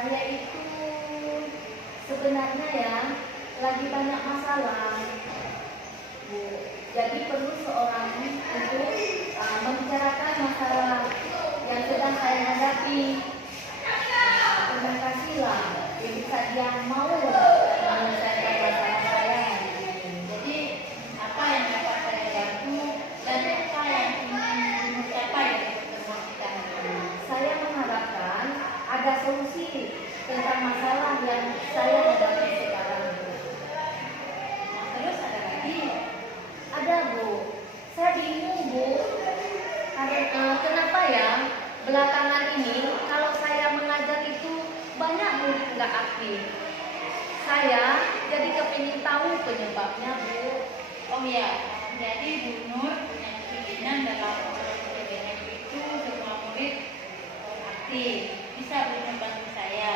Saya itu sebenarnya ya lagi banyak masalah, Bu. Jadi perlu seorang untuk membicarakan masalah yang sedang saya hadapi. Terima kasihlah yang bisa dia mau menyelesaikan masalah saya hari ini. Jadi apa yang dapat saya bantu dan apa yang ingin dicapai dari pertemuan kita hari ini? Saya mengharapkan ada solusi tentang masalah yang saya hadapi sekarang, Bu. Nah, terus ada lagi. Ada, Bu. Saya bingung, Bu. Kenapa ya belakangan ini kalau saya mengajar itu banyak murid nggak aktif. Saya jadi kepingin tahu penyebabnya, Bu. Oh ya, jadi Bu Nur punya keinginan dalam PBM itu semua murid aktif. Bisa Bu Nur bantu saya?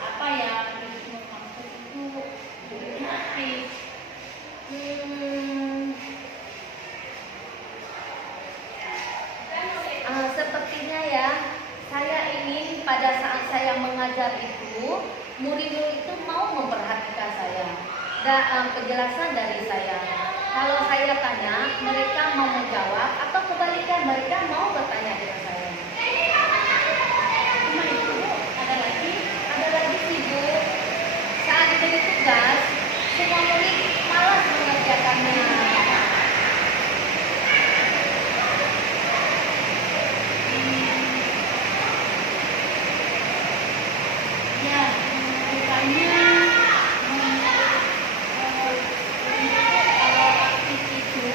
Apa yang Bu Nur maksud itu muridnya aktif? Sepertinya ya, saya ingin pada saat saya mengajar itu, murid-murid itu mau memperhatikan saya. Dan penjelasan dari saya. Kalau saya tanya, mereka mau menjawab atau kebalikan mereka mau bertanya dengan saya. Cuma itu Bu, ada lagi. Ada lagi sih, Bu. Saat diberi tugas, semua murid malas mengerjakannya. Ya, rupanya kalau aktif itu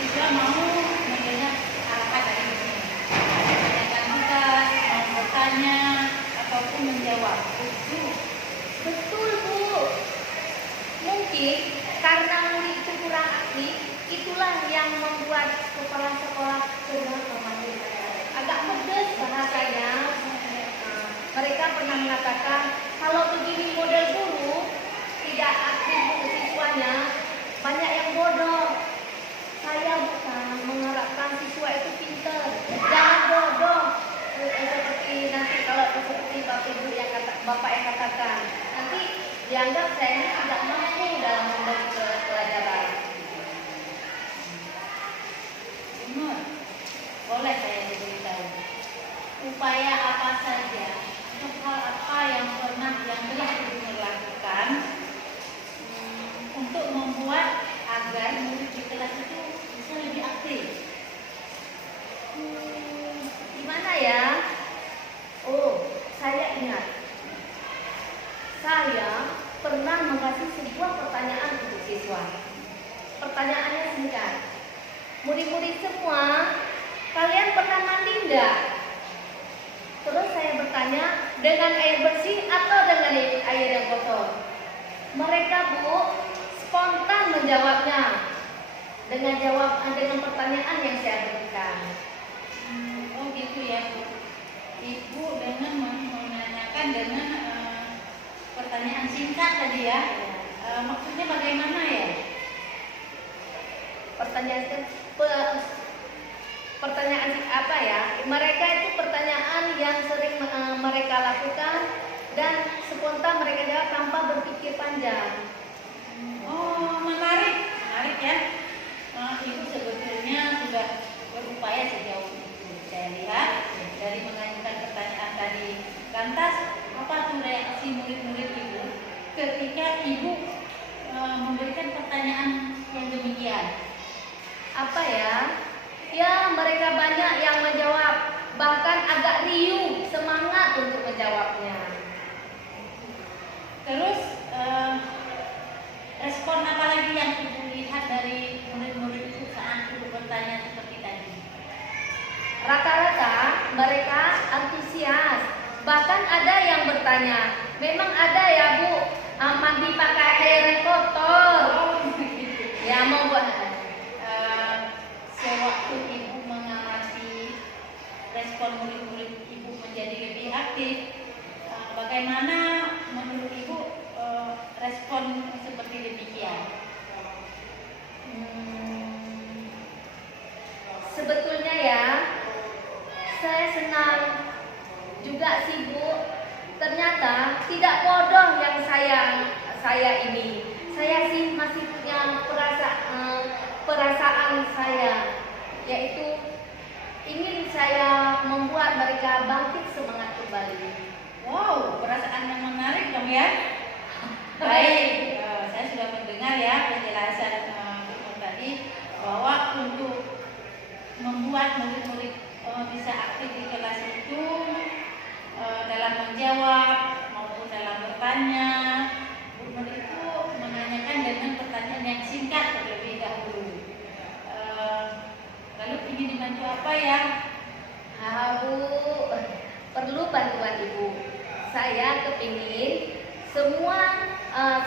siswa mau mendengar arahan dari sini, menanyakan tugas, mau bertanya ataupun menjawab. Itu Betul, Bu. Mungkin karena murid itu kurang aktif, itulah yang membuat kepala sekolah agak pedes bahasanya. Mereka pernah mengatakan kalau begini model guru tidak aktif siswanya, banyak yang bodoh. Saya bukan mengharapkan siswa itu pintar, jangan bodoh. Seperti nanti kalau seperti Bapak Ibu yang Bapak yang katakan, nanti dianggap saya ini tidak mampu dalam memberi pelajaran. Nur, boleh saya diberitahu upaya apa saja atau hal apa yang telah Ibu lakukan untuk membuat agar murid di kelas itu bisa lebih aktif? Gimana ya? Oh, saya ingat. Saya pernah mengasih sebuah pertanyaan untuk siswa. Pertanyaannya singkat. Murid-murid semua, kalian pernah mandi enggak? Terus saya bertanya, dengan air bersih atau dengan air yang kotor? Mereka, Bu, spontan menjawabnya dengan pertanyaan yang saya berikan. Oh gitu ya Bu. Ibu dengan menanyakan dengan pertanyaan singkat tadi ya. Maksudnya bagaimana ya? Pertanyaan apa ya? Mereka itu pertanyaan yang sering mereka lakukan dan spontan mereka jawab tanpa berpikir panjang. Oh menarik ya. Ibu sebetulnya sudah berupaya sejauh itu. Saya lihat dari mengajukan pertanyaan tadi. Lantas apa tuh reaksi murid-murid Ibu ketika Ibu memberikan pertanyaan yang demikian? Apa ya? Ya, mereka banyak yang menjawab, bahkan agak riuh, semangat untuk menjawabnya. Terus respon apa lagi yang Ibu lihat dari murid-murid itu saat Ibu bertanya seperti tadi? Rata-rata mereka antusias, bahkan ada yang bertanya, memang ada ya Bu, mandi pakai air yang kotor. Ya, mau buat. Sewaktu Ibu mengamati respon murid-murid Ibu menjadi lebih aktif, bagaimana menurut Ibu respon seperti demikian? Sebetulnya ya, saya senang juga sih Bu tidak bodoh yang saya ini. Saya sih masih punya perasaan saya, yaitu ingin saya membuat mereka bangkit semangat kembali. Wow, perasaan yang menarik dong ya. Baik, saya sudah mendengar ya penjelasan Ibu tadi bahwa untuk membuat murid-murid bisa aktif di kelas itu dalam menjawab maupun dalam bertanya, Bu Nur itu menanyakan dengan pertanyaan yang singkat terlebih dahulu. Lalu ingin dibantu apa ya? Bu, perlu bantuan Ibu. Saya kepingin semua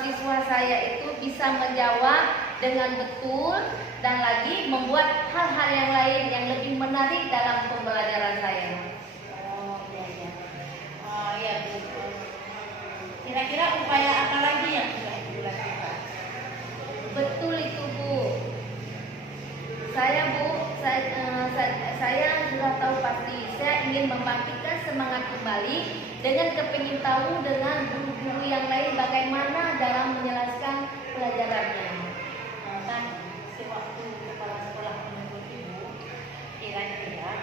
siswa saya itu bisa menjawab dengan betul dan lagi membuat hal-hal yang lain yang lebih menarik dalam pembelajaran saya. Oh iya iya. Ya Bu. Kira-kira upaya apa lagi yang sudah Ibu lakukan? Betul itu Bu. Saya sudah tahu pasti. Saya ingin membangkitkan semangat kembali dengan kepingin tahu dengan guru-guru yang lain bagaimana dalam menjelaskan pelajarannya. Kan sewaktu kepala sekolah menurut Ibu, kira-kira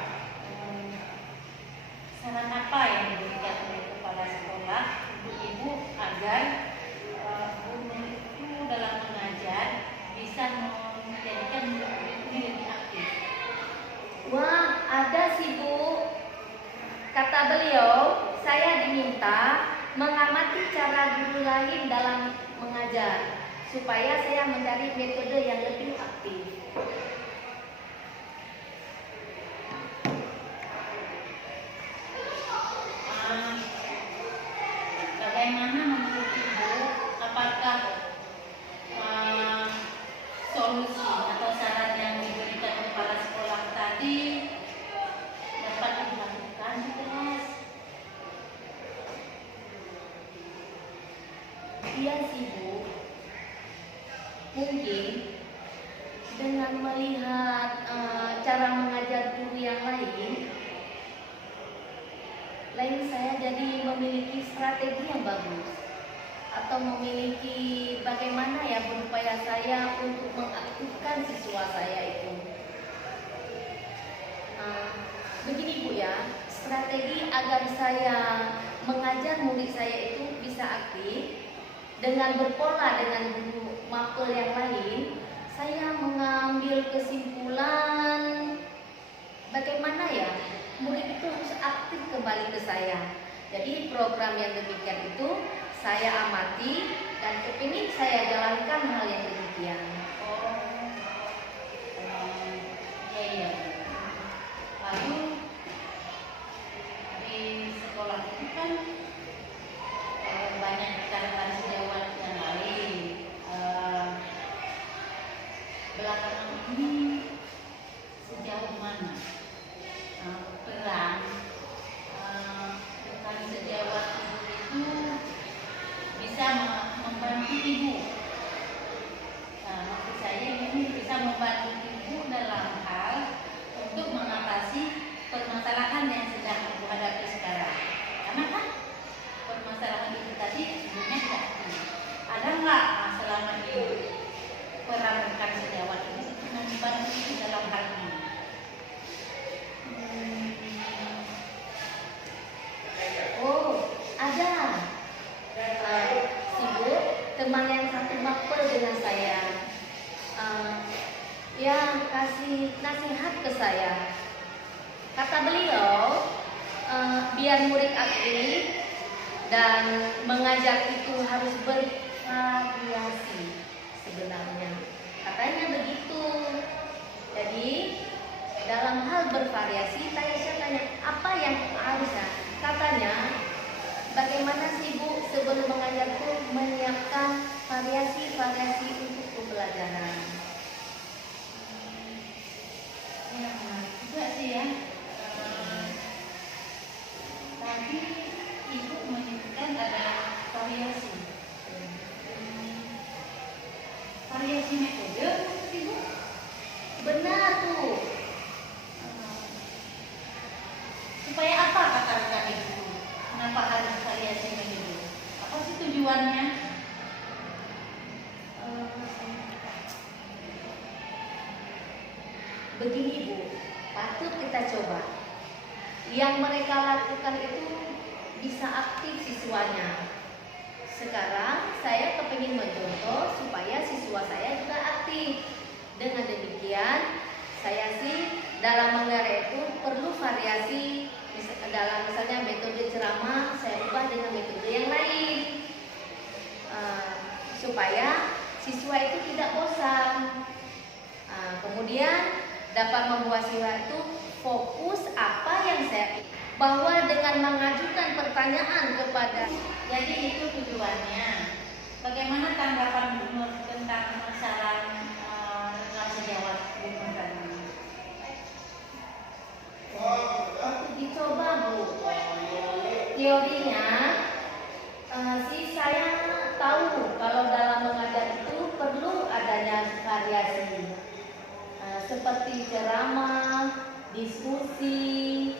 saran apa yang diberikan oleh kepala sekolah untuk Ibu agar guru itu dalam mengajar bisa menjadikan murid ini lebih aktif? Wah, ada sih Bu. Kata beliau, saya diminta mengamati cara guru lain dalam mengajar supaya saya mencari metode yang lebih aktif. Bagaimana menurut Ibu, apakah solusi atau saran yang diberikan kepala sekolah tadi dapat dilakukan di kelas? Iya sih Bu. Mungkin dengan melihat cara mengajar guru yang lain saya jadi memiliki strategi yang bagus atau memiliki bagaimana ya berupaya saya untuk mengaktifkan siswa saya itu. Begini Bu ya, strategi agar saya mengajar murid saya itu bisa aktif dengan berpola dengan guru mapel yang lain, saya mengambil kesimpulan bagaimana ya murid itu harus aktif kembali ke saya. Jadi program yang demikian itu saya amati dan kepingin saya jalankan hal yang demikian. Iya. Lalu di sekolah itu kan banyak catatan sejawat yang lain. Belakangan ini sejauh mana peran rekan sejawat Ibu itu bisa membantu Ibu? Maksud saya ini bisa membantu Ibu dalam hal untuk mengatasi permasalahan yang sedang Ibu hadapi sekarang. Karena kan permasalahan itu tadi sebenarnya tidak aktif. Ada nggak selama ini peran rekan sejawat ini untuk membantu Ibu dalam hal ini? Oh, ada. Sibuk teman yang satu mapel dengan saya. Ya kasih nasihat ke saya. Kata beliau, biar murid aktif dan mengajar itu harus bervariasi sebenarnya. Katanya begitu. Jadi dalam hal bervariasi, saya tanya apa yang harusnya. Katanya, bagaimana sih Bu sebelum mengajar itu menyiapkan variasi-variasi untuk pembelajaran? Ya, juga sih ya. Tadi Ibu menyebutkan ada variasi. Variasi metode maksud Ibu? Benar tuh. Supaya apa kata rekan Ibu? Kenapa harus variasi metode? tujuannya? Begini Bu, patut kita coba. Yang mereka lakukan itu bisa aktif siswanya. Sekarang saya kepingin mencontoh supaya siswa saya juga aktif. Dengan demikian, saya sih dalam mengajar itu perlu variasi. Dalam misalnya metode ceramah, saya ubah dengan metode yang lain. Supaya siswa itu tidak bosan. Kemudian dapat membuat siswa itu fokus apa yang saya, bahwa dengan mengajukan pertanyaan kepada, Jadi itu tujuannya. Bagaimana tanggapan Bu Nur tentang saran relasi jawab Bu Nur tadi? untuk dicoba Bu. Teorinya sih saya tahu kalau dalam mengajar itu perlu adanya variasi. Seperti ceramah, diskusi,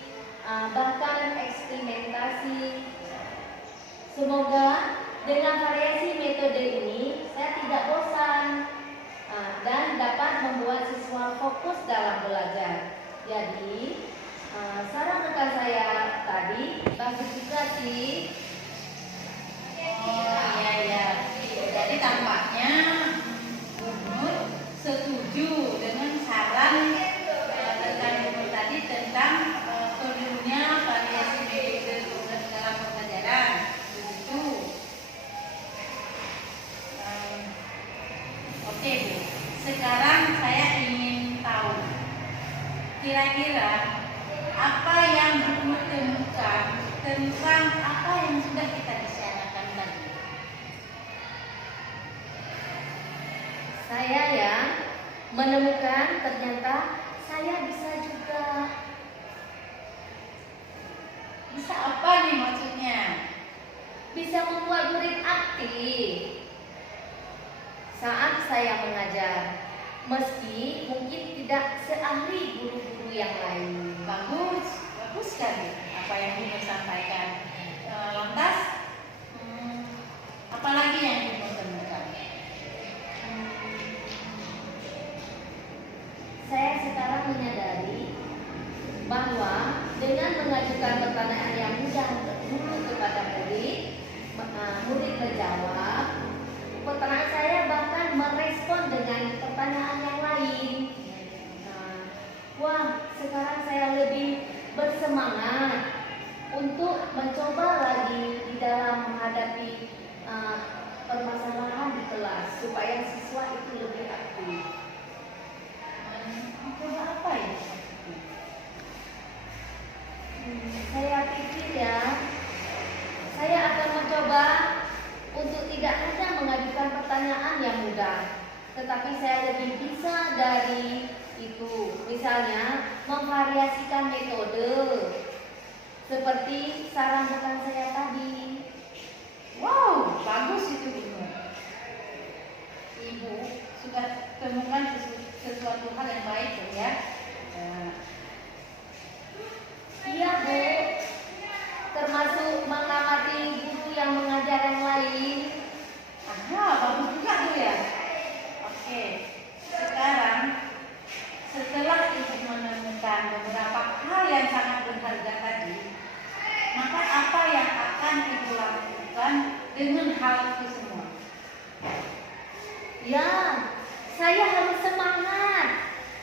bahkan eksperimentasi. Semoga dengan variasi metode ini saya tidak bosan dan dapat membuat siswa fokus dalam belajar. Jadi saran rekan saya tadi bagus juga sih. Oh iya. Jadi tampaknya Bu Nur setuju dengan saran rekan Bu Nur tadi tentang perlunya variasi metode dalam pembelajaran. Begitu. Oke Bu. Sekarang saya ingin tahu kira-kira apa yang Bu Nur temukan tentang apa yang sudah kita bicarakan tadi. Saya ya menemukan ternyata saya bisa juga. Bisa apa nih maksudnya? Bisa membuat murid aktif saat saya mengajar, meski mungkin tidak seahli guru-guru yang lain. Bagus sekali apa yang Bu Nur sampaikan. Lantas, apalagi yang Bu Nur temukan? Saya sekarang menyadari bahwa dengan mengajukan pertanyaan yang mudah dulu kepada murid, murid menjawab. Pertanyaan saya bahkan merespon dengan pertanyaan yang lain. Wah, sekarang saya lebih bersemangat untuk mencoba lagi di dalam menghadapi permasalahan di kelas supaya siswa itu lebih aktif. Coba apa ya? Saya pikir ya, saya akan mencoba untuk tidak hanya mengajukan pertanyaan yang mudah, tetapi saya lebih bisa dari itu. Misalnya, memvariasikan metode seperti saran rekan saya tadi. Wow, bagus itu Bu Nur. Ibu sudah temukan sesuatu hal yang baik ya. Iya Bu, termasuk mengamati guru yang mengajar yang lain. Bagus juga Bu ya. Oke, sekarang setelah Ibu menemukan beberapa hal yang sangat berharga tadi, maka apa yang akan Ibu lakukan dengan hal itu semua? Ya, saya harus semangat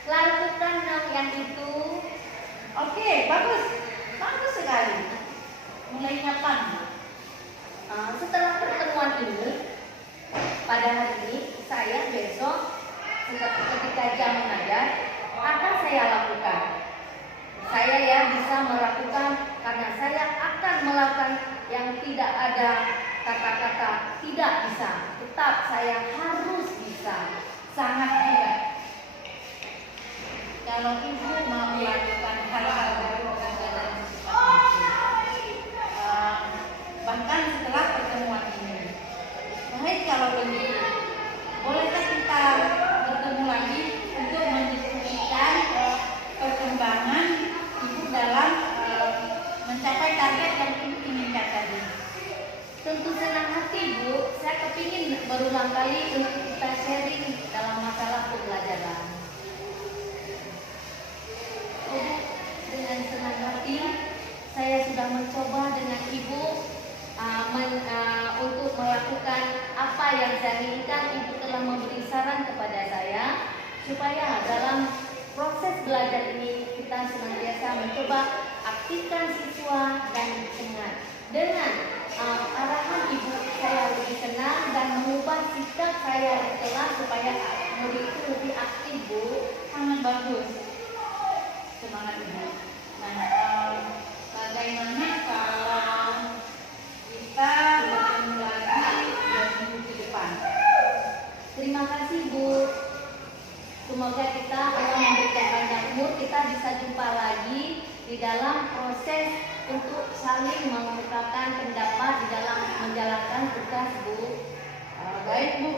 lakukan yang itu. Oke, bagus sekali. Mulai kapan? Setelah pertemuan ini, pada hari ini, saya besok ketika jam mengajar akan saya lakukan. Saya ya bisa melakukan karena saya akan melakukan yang tidak ada kata-kata tidak bisa. Tetap saya harus bisa. Sangat tidak. Kalau Ibu mau melakukan hal-hal baru dan bahkan setelah pertemuan ini, baik kalau begitu, bolehkah kita bertemu lagi untuk mendiskusikan perkembangan Ibu dalam mencapai target yang Ibu inginkan tadi? Tentu senang hati Bu. berulang kali untuk kita sharing dalam masalah pembelajaran. Oh, dengan senang hati saya sudah mencoba dengan Ibu untuk melakukan apa yang saya inginkan. Ibu telah memberi saran kepada saya supaya dalam proses belajar ini kita senantiasa mencoba aktifkan siswa dan semangat. Dengan arahan Ibu saya lebih senang dan mengubah sikap saya di kelas supaya murid itu lebih aktif, Bu. Sangat bagus. Semangat Ibu. Nah, bagaimana kalau kita bertemu lagi 2 minggu ke depan? Terima kasih, Bu. Semoga kita Allah memberikan banyak umur, kita bisa jumpa lagi di dalam proses untuk saling mengungkapkan pendapat di dalam menjalankan tugas, Bu. Baik Bu,